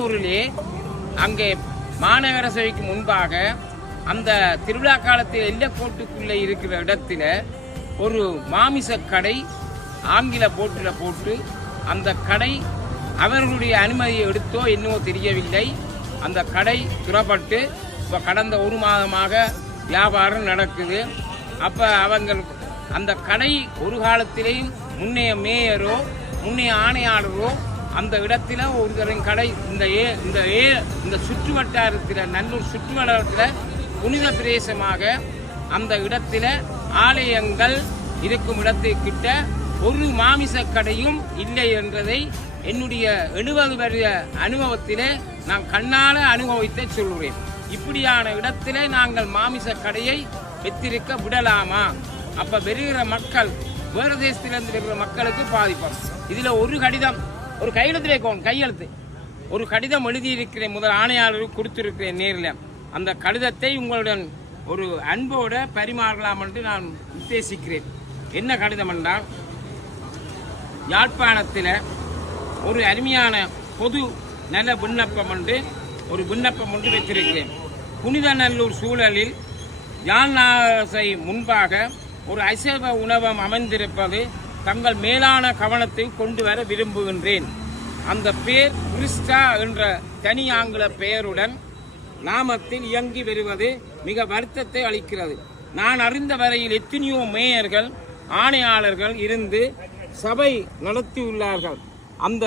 நல்லூரிலே அங்கே மாநகர சபைக்கு முன்பாக அந்த திருவிழா காலத்தில் எல்லைக்கோட்டுக்குள்ளே இருக்கிற இடத்துல ஒரு மாமிச கடை ஆங்கில போட்டில் போட்டு அந்த கடை அவர்களுடைய அனுமதியை எடுத்தோ என்னவோ தெரியவில்லை. அந்த கடை துறப்பட்டு இப்போ கடந்த ஒரு மாதமாக வியாபாரம் நடக்குது. அப்போ அந்த கடை ஒரு காலத்திலேயும் முன்னைய மேயரோ முன்னைய ஆணையாளரோ அந்த இடத்துல ஒருத்தரின் கடை இந்த சுற்று வட்டாரத்தில் நல்லூர் சுற்று வட்டாரத்தில் புனித பிரதேசமாக அந்த இடத்துல ஆலயங்கள் இருக்கும் இடத்துக்கிட்ட ஒரு மாமிச கடையும் இல்லை என்றதை என்னுடைய 70 வருட அனுபவத்திலே நான் கண்ணால அனுபவித்து சொல்கிறேன். இப்படியான இடத்திலே நாங்கள் மாமிச கடையை வைத்திருக்க விடலாமா? அப்ப வருகிற மக்கள் வேறு தேசத்திலிருந்து இருக்கிற மக்களுக்கு பாதிப்போம். இதுல ஒரு கடிதம், ஒரு கையெழுத்து வைக்கணும், கையெழுத்து ஒரு கடிதம் எழுதியிருக்கிறேன், முதல் ஆணையாளருக்கு கொடுத்திருக்கிறேன் நேரில். அந்த கடிதத்தை உங்களுடன் ஒரு அன்போட பரிமாறலாம் என்று நான் உத்தேசிக்கிறேன். என்ன கடிதம் என்றால், யாழ்ப்பாணத்தில் ஒரு அருமையான பொது நல விண்ணப்பம் ஒன்று வைத்திருக்கிறேன். புனித நல்லூர் சூழலில் யாழ்நாசை முன்பாக ஒரு அசைவ உணவகம் அமைந்திருப்பது தங்கள் மேலான கவனத்தை கொண்டு வர விரும்புகின்றேன். அந்த பெயர் கிறிஸ்டா என்ற தனி ஆங்கில பெயருடன் நாமத்தில் இயங்கி வருவது மிக வருத்தத்தை அளிக்கிறது. நான் அறிந்த வரையில் எத்தனையோ மேயர்கள் ஆணையாளர்கள் இருந்து சபை நடத்தியுள்ளார்கள். அந்த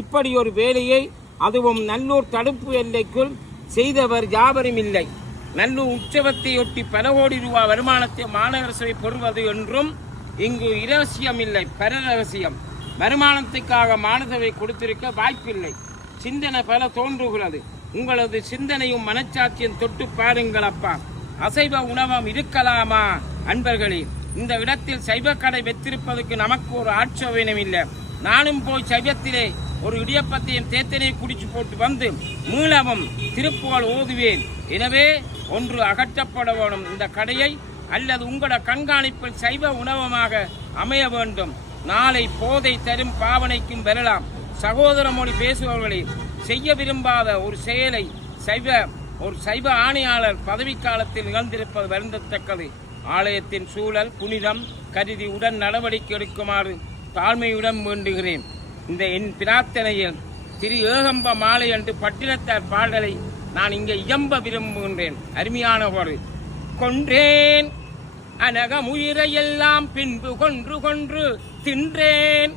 இப்படி ஒரு வேலையை அதுவும் நல்லூர் தடுப்பு எல்லைக்குள் செய்தவர் யாவரும் இல்லை. நல்லூர் உற்சவத்தையொட்டி பல கோடி ரூபாய் வருமானத்தை மாநகர சபை பெறுவது என்றும் இங்கு இரகசியம் இல்லை, பரரகசியம். வருமானத்துக்காக மாநகரசபை கொடுத்திருக்க வாய்ப்பில்லை. சிந்தனை பல தோன்றுகிறது. உங்களது சிந்தனையும் மனச்சாட்சியும் தொட்டு பாருங்கள் அப்பா. அசைவ உணவம் இருக்கலாமா அன்பர்களே? இந்த இடத்தில் சைவ கடை வைத்திருப்பதற்கு நமக்கு ஒரு ஆட்சேபனம் இல்லை. நானும் போய் சைவத்திலே ஒரு இடியப்பத்தையும் தேத்தனையும் குடிச்சு போட்டு வந்து மீளவும் திருப்புகழ் ஓதுவேன். எனவே ஒன்று அகற்றப்பட வேணும் இந்த கடையை, அல்லது உங்களோட கண்காணிப்பில் சைவ உணவமாக அமைய வேண்டும். நாளை போதை தரும் பாவனைக்கும் வரலாம். சகோதர மொழி பேசுபவர்களை செய்ய விரும்பாத ஒரு செயலை ஒரு சைவ ஆணையாளர் பதவிக்காலத்தில் நிகழ்ந்திருப்பது வருந்தத்தக்கது. ஆலயத்தின் சூழல் புனிதம் கருதி உடன் நடவடிக்கை எடுக்குமாறு தாழ்மையுடன் வேண்டுகிறேன். இந்த என் பிரார்த்தனையில் திரு ஏகம்ப மாலை என்று பட்டினத்தார் பாடலை நான் இங்கே இயம்ப விரும்புகின்றேன். அருமையான ஒரு கொன்றேன் அனகமுயிரையெல்லாம் பின்பு கொன்று தின்றேன்,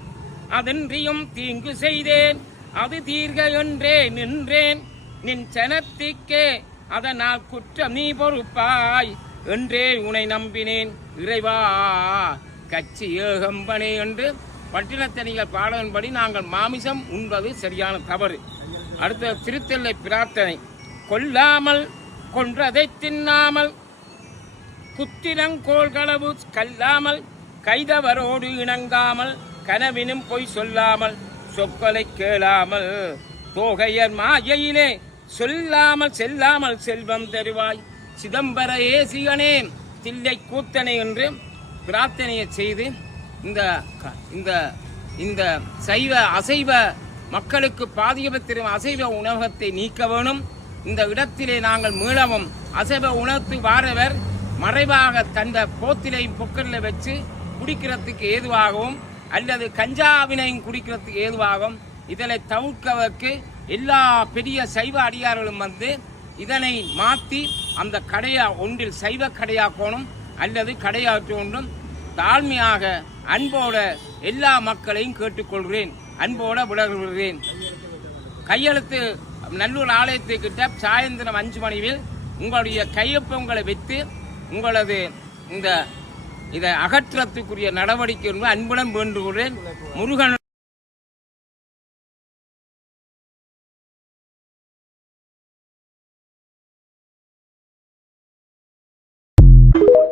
அதன்றியும் தீங்கு செய்தேன், அது தீர்க என்றே நின்றேன், நின் சனத்திற்கே அதனால் குற்றம் நீ பொறுப்பாய் என்றே உனை நம்பினேன் இறைவா கட்சி ஏகம்பனே என்று பட்டினத்தனிகள் பாடலின்படி நாங்கள் மாமிசம் உண்பது சரியான தவறு. அடுத்த திருத்தெல்லை பிரார்த்தனை. கொல்லாமல் கொன்றதை தின்னாமல் குத்திரங்கோள்களவு கல்லாமல் கைதவரோடு இணங்காமல் கனவினும் பொய் சொல்லாமல் சொற்களை கேளாமல் தோகையர் மாயையிலே செல்லாமல் செல்வம் தருவாய் சிதம்பர ஏசிகனே தில்லை கூத்தனை என்று பிரார்த்தனையை செய்து இந்த அசைவ மக்களுக்கு பாதிக்கப்பட்டிருக்கும் அசைவ உணவகத்தை நீக்க வேணும். இந்த இடத்திலே நாங்கள் மீளவும் அசைவ உணவு வாரவர் மறைவாக தந்த போத்திலையும் பொக்கரில் வச்சு குடிக்கிறதுக்கு ஏதுவாகவும் அல்லது கஞ்சாவினையும் குடிக்கிறதுக்கு ஏதுவாகவும் இதனை தவிர்க்கவதற்கு எல்லா பெரிய சைவ அடியார்களும் வந்து இதனை மாற்றி அந்த கடையா ஒன்றில் சைவ கடையாக்கணும் அல்லது கடையாற்ற ஒன்றும் தாழ்மையாக அன்போட எல்லா மக்களையும் கேட்டுக்கொள்கிறேன். அன்போட விலகுகிறேன். கையெழுத்து நல்லூர் ஆலயத்துக்கிட்ட சாயந்தரம் 5 மணியில் உங்களுடைய கையொப்பங்களை வைத்து உங்களது இதை அகற்றத்துக்குரிய நடவடிக்கை அன்புடன் வேண்டுகிறேன். முருகன் you